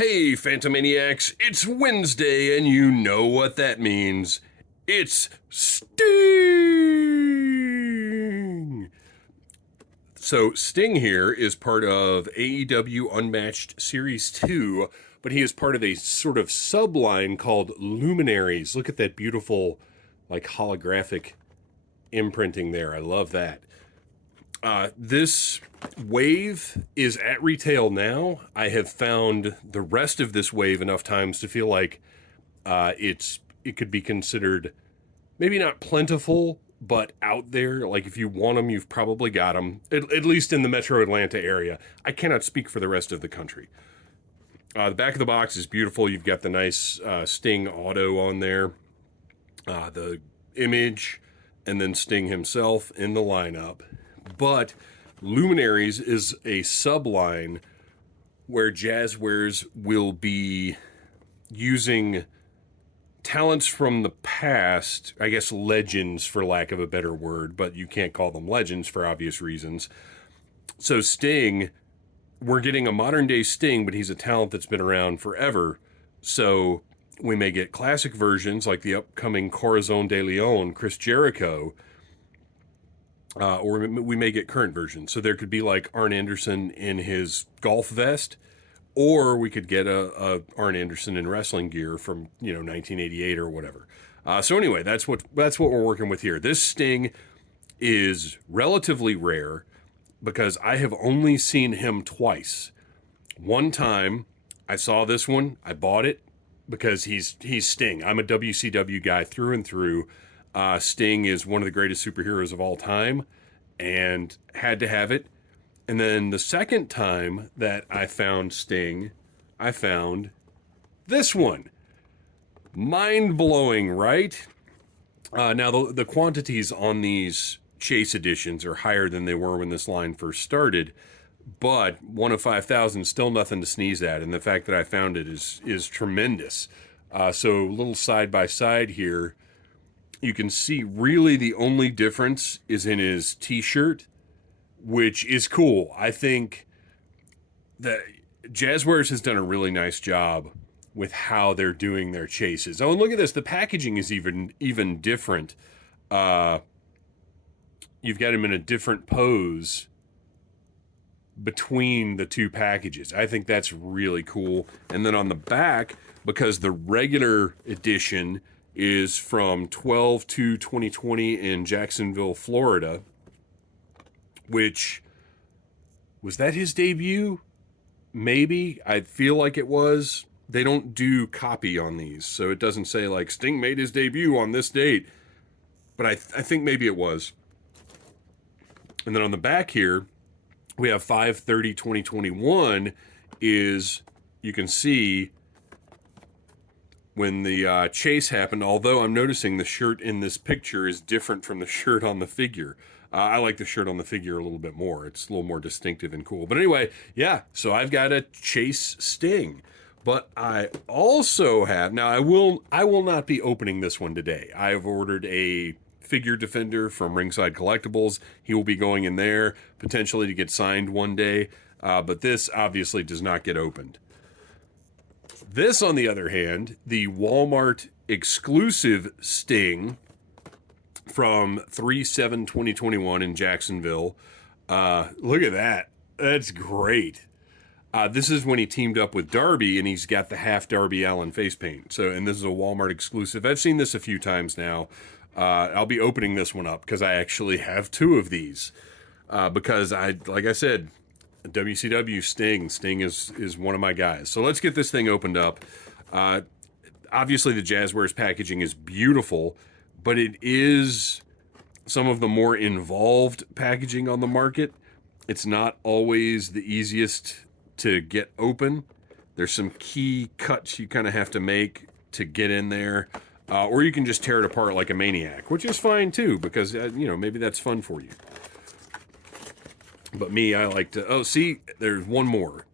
Hey, Phantomaniacs, it's Wednesday, and you know what that means. It's Sting! So, Sting here is part of AEW Unmatched Series 2, but he is part of a sort of subline called Luminaries. Look at that beautiful, holographic imprinting there. I love that. This wave is at retail now. I have found the rest of this wave enough times to feel like it could be considered maybe not plentiful, but out there. Like if you want them, you've probably got them, at least in the metro Atlanta area. I cannot speak for the rest of the country. The back of the box is beautiful. You've got the nice Sting auto on there, the image, and then Sting himself in the lineup. But Luminaries is a subline where Jazwares will be using talents from the past, I guess legends for lack of a better word, but you can't call them legends for obvious reasons. So Sting, we're getting a modern day Sting, but he's a talent that's been around forever. So we may get classic versions like the upcoming Corazon de Leon, Chris Jericho, or we may get current versions. So there could be like Arn Anderson in his golf vest, or we could get a Arn Anderson in wrestling gear from 1988 or whatever. So anyway, that's what we're working with here. This Sting is relatively rare because I have only seen him twice. One time I saw this one, I bought it because he's Sting. I'm a WCW guy through and through. Sting is one of the greatest superheroes of all time and had to have it. And then the second time that I found Sting, I found this one. Mind-blowing, right? Now, the quantities on these Chase editions are higher than they were when this line first started, but 1 of 5,000 is still nothing to sneeze at, and the fact that I found it is tremendous. So a little side-by-side here. You can see really the only difference is in his t-shirt, which is cool. I think that Jazwares has done a really nice job with how they're doing their chases. Oh, and look at this. The packaging is even different. You've got him in a different pose between the two packages. I think that's really cool. And then on the back, because the regular edition is from 12/2/2020 in Jacksonville, Florida, which, was that his debut? Maybe. I feel like it was. They don't do copy on these, so it doesn't say like Sting made his debut on this date, but I think maybe it was. And then on the back here, we have 5/30/2021 is, you can see when the chase happened, although I'm noticing the shirt in this picture is different from the shirt on the figure. I like the shirt on the figure a little bit more. It's a little more distinctive and cool. But anyway, yeah, so I've got a Chase Sting. But I also have, now I will not be opening this one today. I have ordered a figure defender from Ringside Collectibles. He will be going in there, potentially to get signed one day. But this obviously does not get opened. This, on the other hand, the Walmart exclusive Sting from 3/7/2021 in Jacksonville. Look at that. That's great. This is when he teamed up with Darby, and he's got the half Darby Allin face paint. So, and this is a Walmart exclusive. I've seen this a few times now. I'll be opening this one up because I actually have two of these. Because like I said, WCW Sting. Sting is one of my guys. So let's get this thing opened up. Obviously, the Jazwares packaging is beautiful, but it is some of the more involved packaging on the market. It's not always the easiest to get open. There's some key cuts you kind of have to make to get in there. Or you can just tear it apart like a maniac, which is fine too, because, maybe that's fun for you. But me, I like to, oh, see, there's one more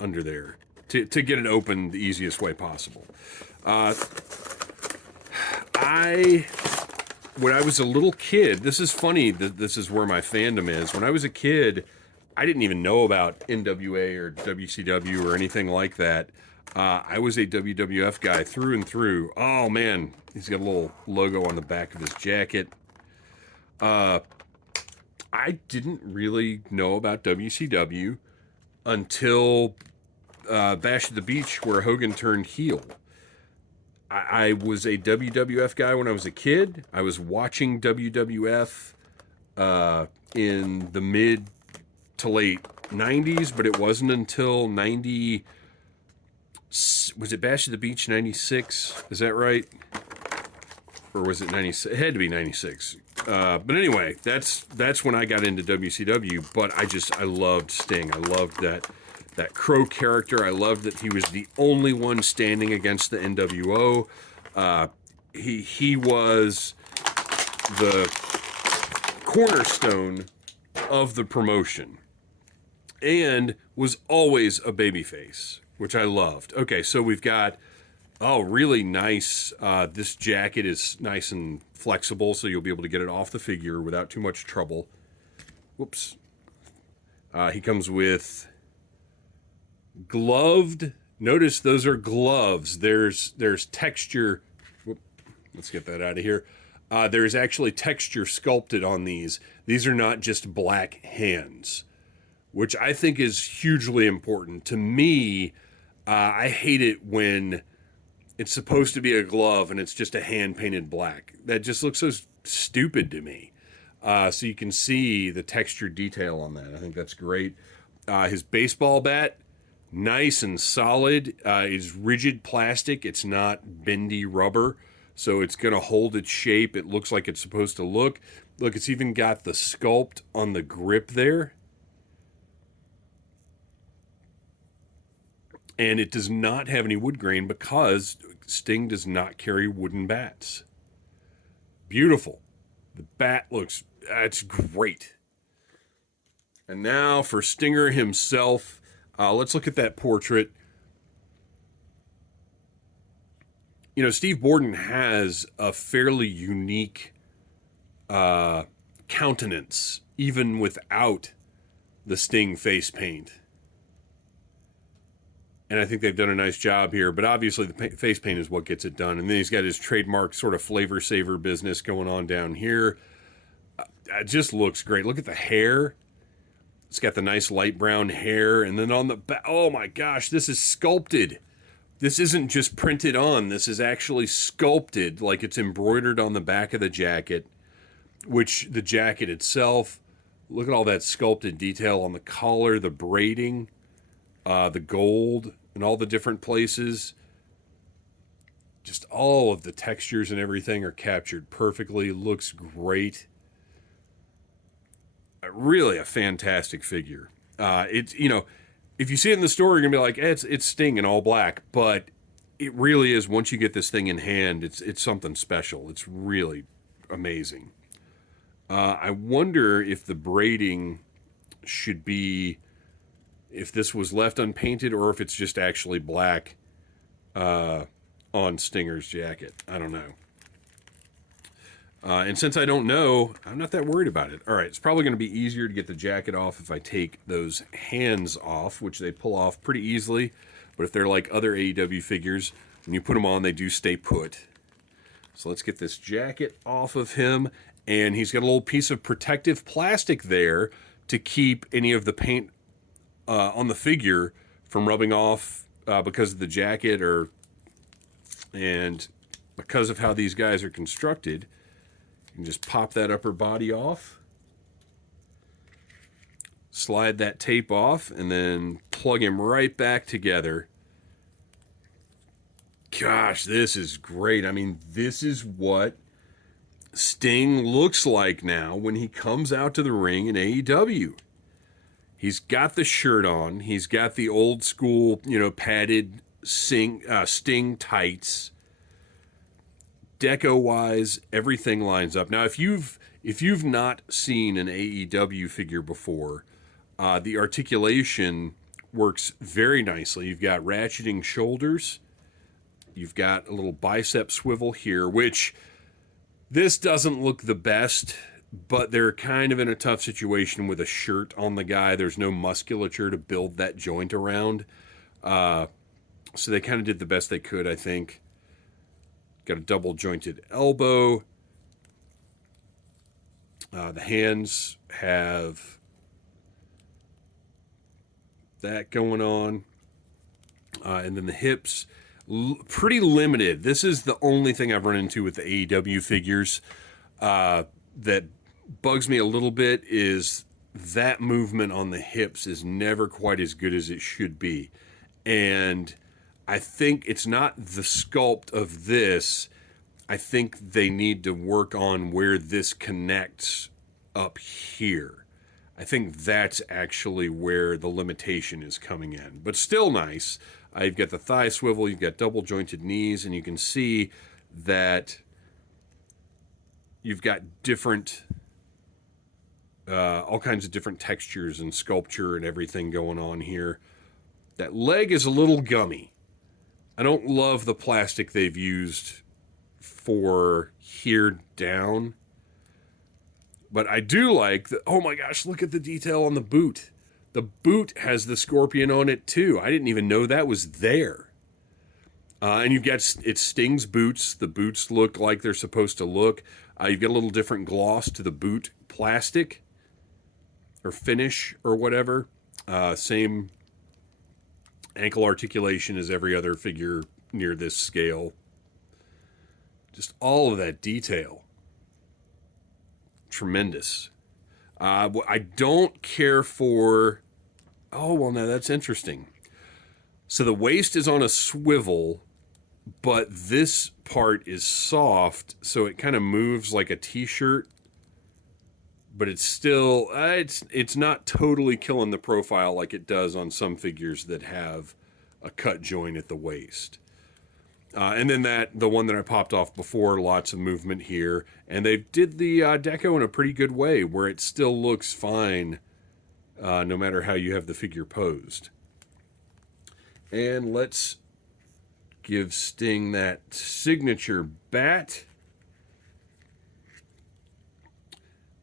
under there to get it open the easiest way possible. When I was a little kid, this is funny that this is where my fandom is. When I was a kid, I didn't even know about NWA or WCW or anything like that. I was a WWF guy through and through. Oh man, he's got a little logo on the back of his jacket. I didn't really know about WCW until Bash at the Beach, where Hogan turned heel. I was a WWF guy when I was a kid. I was watching WWF in the mid to late 90s, but it wasn't until 90. Was it Bash at the Beach 96? Is that right? Or was it 96? It had to be 96. But anyway, that's when I got into WCW. But I loved Sting. I loved that Crow character. I loved that he was the only one standing against the NWO. He was the cornerstone of the promotion and was always a babyface, which I loved. Okay, so we've got, really nice. This jacket is nice and flexible, so you'll be able to get it off the figure without too much trouble. Whoops. He comes with gloved. Notice those are gloves. There's texture. Whoop, let's get that out of here. There's actually texture sculpted on these. These are not just black hands, which I think is hugely important. To me, I hate it when it's supposed to be a glove and it's just a hand painted black. That just looks so stupid to me. So you can see the texture detail on that. I think that's great. His baseball bat, nice and solid. It's rigid plastic. It's not bendy rubber. So it's going to hold its shape. It looks like it's supposed to look. Look, it's even got the sculpt on the grip there. And it does not have any wood grain because Sting does not carry wooden bats. Beautiful. The bat looks, it's great. And now for Stinger himself, let's look at that portrait. You know, Steve Borden has a fairly unique countenance, even without the Sting face paint. And I think they've done a nice job here, but obviously the face paint is what gets it done. And then he's got his trademark sort of flavor saver business going on down here. It just looks great. Look at the hair. It's got the nice light brown hair. And then on the back, oh my gosh, this is sculpted. This isn't just printed on. This is actually sculpted, like it's embroidered on the back of the jacket, which the jacket itself, look at all that sculpted detail on the collar, the braiding, the gold, and all the different places. Just all of the textures and everything are captured perfectly. Looks great. Really a fantastic figure. It's, you know, if you see it in the store, you're gonna be like, it's Sting in all black, but it really is. Once you get this thing in hand, it's something special. It's really amazing. I wonder if the braiding should be, if this was left unpainted or if it's just actually black on Stinger's jacket. I don't know. And since I don't know, I'm not that worried about it. All right, it's probably going to be easier to get the jacket off if I take those hands off, which they pull off pretty easily. But if they're like other AEW figures, when you put them on, they do stay put. So let's get this jacket off of him. And he's got a little piece of protective plastic there to keep any of the paint on the figure from rubbing off because of the jacket, and because of how these guys are constructed. You can just pop that upper body off, slide that tape off, and then plug him right back together. Gosh, this is great. I mean, this is what Sting looks like now when he comes out to the ring in AEW. He's got the shirt on. He's got the old school, padded Sting tights. Deco-wise, everything lines up. Now, if you've not seen an AEW figure before, the articulation works very nicely. You've got ratcheting shoulders. You've got a little bicep swivel here, which this doesn't look the best, but they're kind of in a tough situation with a shirt on the guy. There's no musculature to build that joint around. So they kind of did the best they could, I think. Got a double jointed elbow. The hands have that going on. And then the hips, pretty limited. This is the only thing I've run into with the AEW figures that bugs me a little bit, is that movement on the hips is never quite as good as it should be. And I think it's not the sculpt of this. I think they need to work on where this connects up here. I think that's actually where the limitation is coming in. But still nice. You've got the thigh swivel, you've got double jointed knees, and you can see that you've got different, all kinds of different textures and sculpture and everything going on here. That leg is a little gummy. I don't love the plastic they've used for here down. But I do like the, oh my gosh, look at the detail on the boot. The boot has the scorpion on it too. I didn't even know that was there. And you've got, it's Sting's boots. The boots look like they're supposed to look. You've got a little different gloss to the boot plastic or finish or whatever. Same ankle articulation as every other figure near this scale. Just all of that detail. Tremendous. I don't care for... Oh, well, now that's interesting. So the waist is on a swivel, but this part is soft, so it kind of moves like a t-shirt. But it's still... it's not totally killing the profile like it does on some figures that have a cut joint at the waist. And then the one that I popped off before, lots of movement here. And they did the deco in a pretty good way, where it still looks fine, no matter how you have the figure posed. And let's give Sting that signature bat.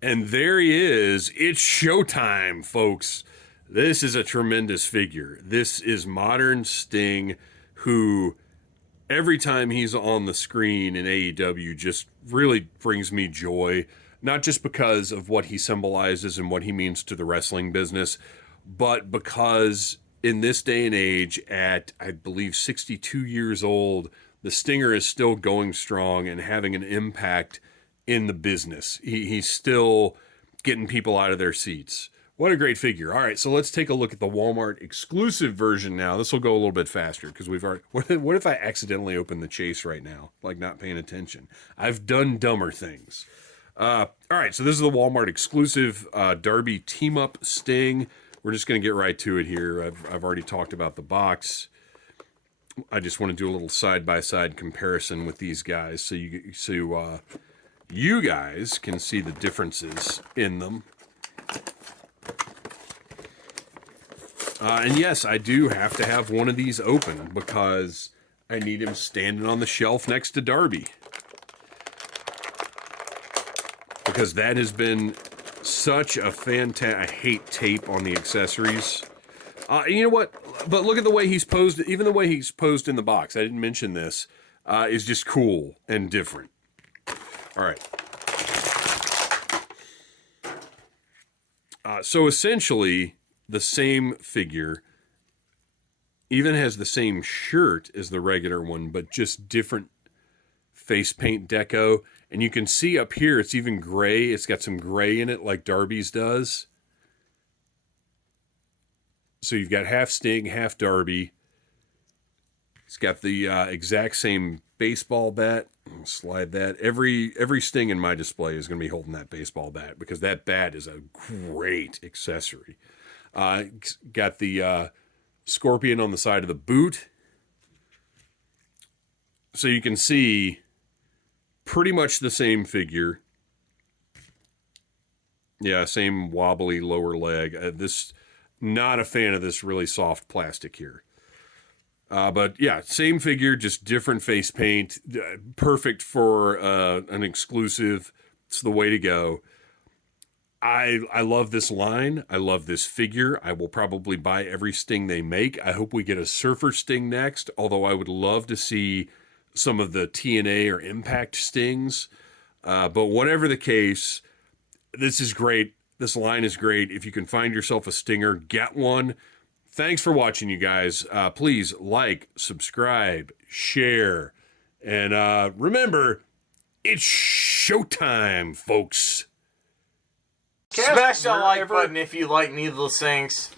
And there he is. It's showtime, folks. This is a tremendous figure. This is modern Sting, who... every time he's on the screen in AEW just really brings me joy, not just because of what he symbolizes and what he means to the wrestling business, but because in this day and age, at, I believe, 62 years old, the Stinger is still going strong and having an impact in the business. He's still getting people out of their seats. What a great figure. All right, so let's take a look at the Walmart exclusive version now. This will go a little bit faster because we've already... What if I accidentally open the chase right now, like not paying attention? I've done dumber things. All right, so this is the Walmart exclusive Darby team-up Sting. We're just going to get right to it here. I've already talked about the box. I just want to do a little side-by-side comparison with these guys so you guys can see the differences in them. And yes, I do have to have one of these open because I need him standing on the shelf next to Darby. Because that has been such a fantastic... I hate tape on the accessories. You know what? But look at the way he's posed. Even the way he's posed in the box, I didn't mention this, is just cool and different. All right. So essentially... the same figure even has the same shirt as the regular one, but just different face paint deco. And you can see up here, it's even gray. It's got some gray in it like Darby's does. So you've got half Sting, half Darby. He's got the exact same baseball bat. I'll slide that. Every Sting in my display is going to be holding that baseball bat because that bat is a great accessory. Got the scorpion on the side of the boot. So you can see pretty much the same figure. Yeah, same wobbly lower leg. Not a fan of this really soft plastic here. But yeah, same figure, just different face paint. Perfect for an exclusive. It's the way to go. I love this line. I love this figure. I will probably buy every Sting they make. I hope we get a Surfer Sting next, although I would love to see some of the TNA or Impact Stings. But whatever the case, this is great. This line is great. If you can find yourself a Stinger, get one. Thanks for watching, you guys. Please like, subscribe, share, and remember, it's showtime, folks. Smash that like button if you like Needless Things.